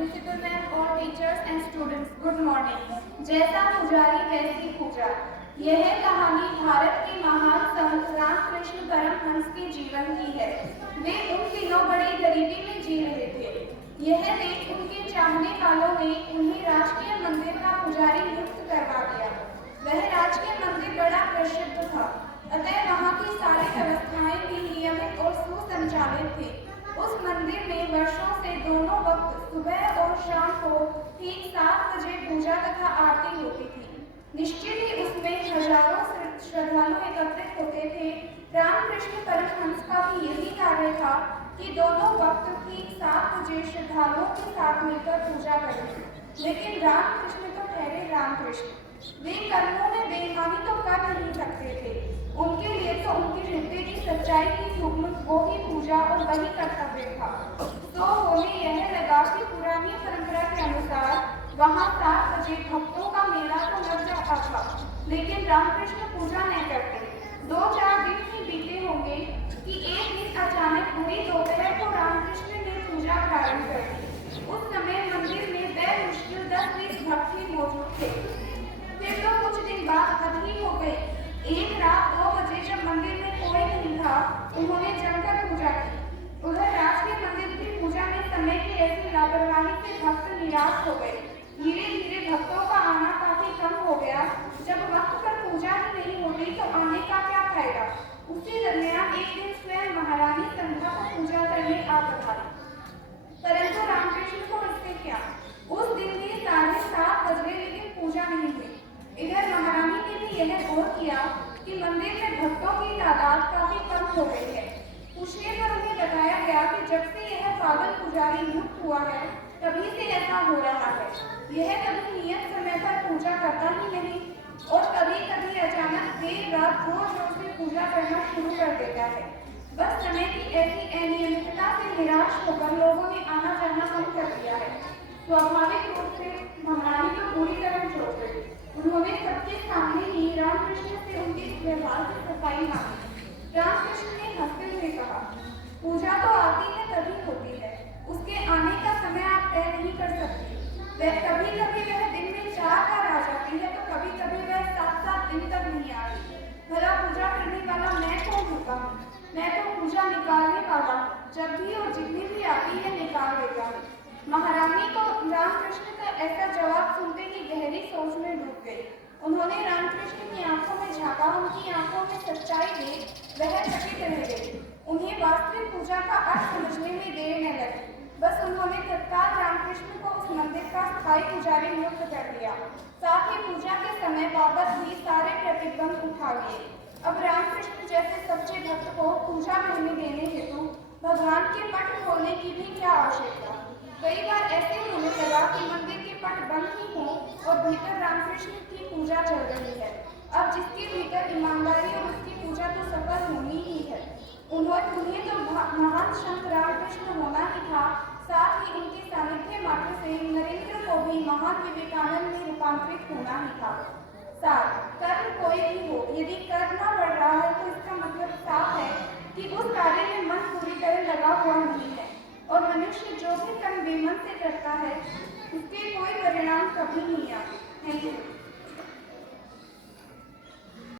principal ma'am, all teachers and students, good morning. जैसा पुजारी वैसी पूजा। यह कहानी भारत के महान संत रामकृष्ण परमहंस के जीवन की है। वे उन दिनों बड़ी गरीबी में जी रहे थे। यह देख उनके चाहने वालों ने उन्हें राजकीय मंदिर का पुजारी नियुक्त करवा दिया। वह राजकीय मंदिर बड़ा प्रसिद्ध था, अतः वहाँ की सारी व्यवस्थाएं भी नियमित और सुसंचालित थी। उस मंदिर में वर्षों से दोनों वक्त सुबह और शाम को ठीक 7 बजे पूजा तथा आरती होती थी। निश्चित ही उसमें हजारों श्रद्धालु एकत्रित होते थे। रामकृष्ण परमहंस का भी यही कार्य था कि दोनों वक्त ठीक 7 बजे श्रद्धालुओं के साथ मिलकर पूजा करें। लेकिन रामकृष्ण तो ठहरे रामकृष्ण, वे कर्मों में बेईमानी तो कर नहीं सकते थे। उनके लिए तो उनके हृदय की सच्चाई की हुक्म वो ही पूजा और वही कर्तव्य था। तो होने यह लगा कि पुरानी परंपरा के अनुसार वहाँ 7 बजे भक्तों का मेला तो लग जाता था, लेकिन रामकृष्ण पूजा नहीं करते। 2-4 दिन ही बीते होंगे कि एक दिन अचानक बुरी दोपहर को रामकृष्ण ने पूजा प्रारंभ कर दी। उस समय मंदिर में बेमुश्किल 10-20 भक्त ही मौजूद थे। फिर तो कुछ दिन बाद हद ही हो गई। एक रात 2 बजे जब मंदिर में कोई नहीं था, उन्होंने जमकर पूजा की। उधर राजकीय मंदिर की पूजा में समय की ऐसी लापरवाही से भक्त निराश हो गए। धीरे धीरे भक्तों का आना काफी कम हो गया। जब वक्त पर पूजा ही नहीं होती तो आने का क्या फायदा। उसी दरमियान एक दिन स्वयं महारानी संध्या को पूजा करने आ पधारी, परंतु रामकृष्ण को इससे क्या। उस दिन भी 7:30 बज गए, लेकिन पूजा नहीं हुई। इधर महारानी ने भी यह गौर किया कि मंदिर में भक्तों की तादाद काफी कम हो गई है। पूछने पर उन्हें बताया गया कि जब से यह पागल पुजारी नियुक्त हुआ है, तभी से ऐसा हो रहा है। यह कभी नियत समय पर पूजा करता ही नहीं और कभी कभी अचानक देर रात जोर जोर से पूजा करना शुरू कर देता है। बस समय की ऐसी अनियमितता से निराश होकर लोगों ने आना जाना कम कर दिया है। स्वाभाविक रूप से महारानी तो पूरी तरह चौंक गई। उन्होंने सबके सामने ही रामकृष्ण से उनके व्यवहार की सफाई मांगी। रामकृष्ण ने हंसते हुए कहा, पूजा तो आती है तभी होती है, उसके आने का समय आप तय नहीं कर सकती। वह कभी कभी वह दिन में 4 बार आ जाती है, तो कभी कभी वह 7-7 दिन तक नहीं आती। भला पूजा करने वाला मैं कौन होता हूँ? मैं तो पूजा निकालने वाला हूँ। जब भी और जितनी भी आती है निकाल देता हूँ। महारानी को रामकृष्ण का ऐसा जवाब सुनते ही गहरी सोच में डूब गई। उन्होंने रामकृष्ण की आंखों में झांका, उनकी आंखों में सच्चाई देख वह चकित रह गई। उन्हें वास्तविक पूजा का अर्थ समझने में देर न लगी। बस उन्होंने तत्काल रामकृष्ण को उस मंदिर का स्थायी पुजारी नियुक्त कर दिया। साथ ही पूजा के समय बाबत भी सारे प्रतिबंध उठा लिए। अब रामकृष्ण जैसे सच्चे भक्त को पूजा करने देने हेतु भगवान के पट खोलने की भी क्या आवश्यकता। कई बार ऐसे होने लगा कि मंदिर के पट बंद ही हों और भीतर रामकृष्ण की पूजा चल रही है। अब जिसके भीतर ईमानदारी और उसकी पूजा तो सफल होनी ही है। उन्हें तो महान संत रामकृष्ण होना ही था। साथ ही उनके सानिध्य मात्र से नरेंद्र को भी महान विवेकानंद में रूपांतरित होना ही था। कर्म कोई भी हो, यदि करना पड़ रहा है तो इसका मतलब साफ है कि उस कार्य में मन पूरी तरह लगा हुआ नहीं है। और मनुष्य जो भी कर्म बेमन से करता है, उसके कोई परिणाम कभी नहीं आते। Thank you.